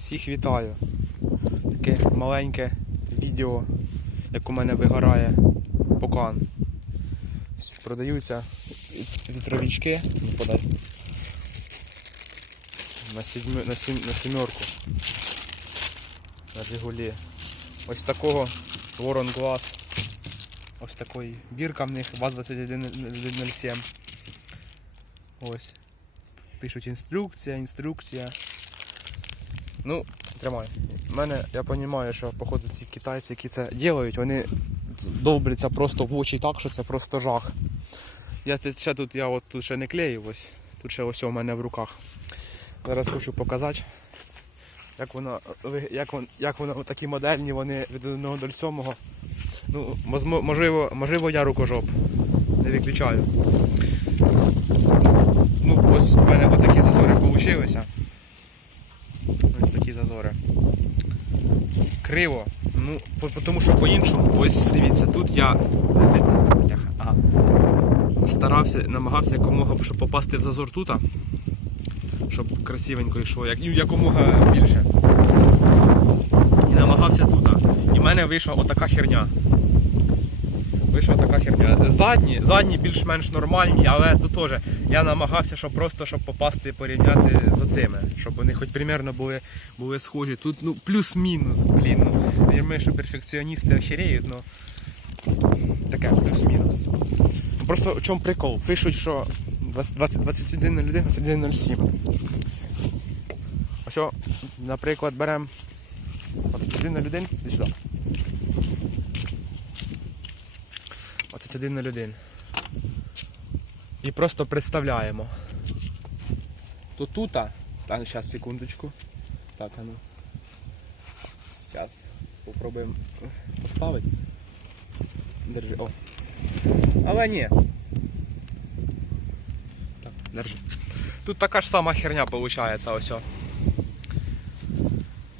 Всіх вітаю. Таке маленьке відео, як у мене вигорає покан. Продаються вітровички. Ну. На, сідьми, на, сім, на сімерку. На Жигулі. Ось такого Ворон Глаз. Ось такої бірка в них ВАЗ-2107. Ось. Пишуть інструкція, інструкція. Ну, тримай. Мене, я розумію, що походу ці китайці, які це роблять, вони довбляться просто в очі так, що це просто жах. Я ще тут, я от тут ще не клеїв ось. Тут ще ось у мене в руках. Зараз хочу показати, як воно, як, вон, як воно такі модельні, вони від 1 до 7. Ну, можливо, можливо, я рукожоп. Не виключаю. Ну, ось в мене отакі зазори вийшли. Ось такі зазори. Криво. Ну, тому що по-іншому, ось дивіться, тут я. Ага. Старався, намагався якомога, щоб попасти в зазор тут, щоб красивенько йшло, як, ну, якомога більше. І намагався тут. І в мене вийшла отака херня. Вийшла така херня. Задні, задні більш-менш нормальні, але тут теж я намагався, щоб просто щоб попасти порівняти з оцими, щоб вони хоч примерно були, були схожі. Тут ну плюс-мінус, блін. Ну, розумію, що перфекціоністи охереють, ну таке плюс-мінус. Просто в чому прикол? Пишуть, що 20, 21 на людей, 21 07. Ось, наприклад, беремо 21 на людей, іди сюди. 21 на 1. І просто представляємо. То тут, ну зараз секундочку. Так, а ну. Зараз попробуємо поставити. Держи. О. Але ні. Так, держи. Тут така ж сама херня виходить, ось. о.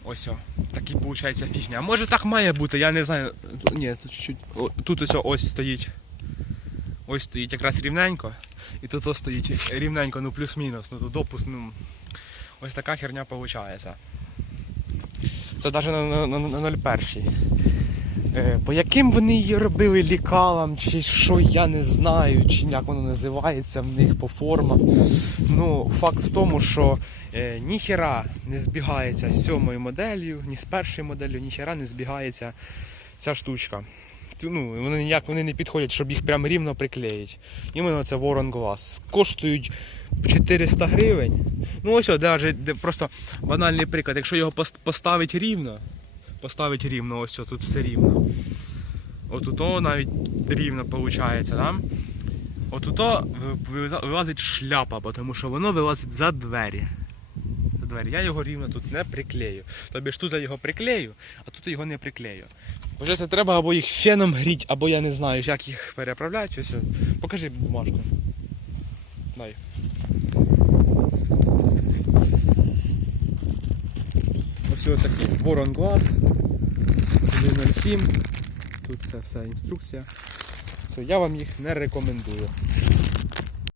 Ось о. Такий виходить фігня. А може так має бути, я не знаю. Ні, тут чуть-чуть. Тут ось, ось стоїть. Ось стоїть якраз рівненько. І тут ось стоїть рівненько, ну плюс-мінус. Ну тут допуск, ну. Ось така херня виходить. Це навіть на, на, на, на 01. Е, по яким вони її робили лікалам, чи що я не знаю, чи як воно називається в них по формах. Ну, факт в тому, що е, ніхера не збігається з сьомою моделлю, ні з першою моделлю, ніхера не збігається ця штучка. Ну, вони ніяк вони не підходять, щоб їх прям рівно приклеїть. Іменно це Ворон Glass. Коштують 400 гривень. Ну ось, о, просто банальний приклад. Якщо його пос- поставити рівно, поставити рівно, ось о, тут все рівно. Отут навіть рівно виходить, да? Отут о, ви- ви- вилазить шляпа, тому що воно вилазить за двері. Я його рівно тут не приклею. Тобі ж тут я його приклею, а тут його не приклею. Вже це треба або їх феном гріть, або я не знаю, як їх переправляти. Щось. Покажи бумажку. Дай. Ось ось такий Ворон глаз. 107. Тут це вся інструкція. Все, я вам їх не рекомендую.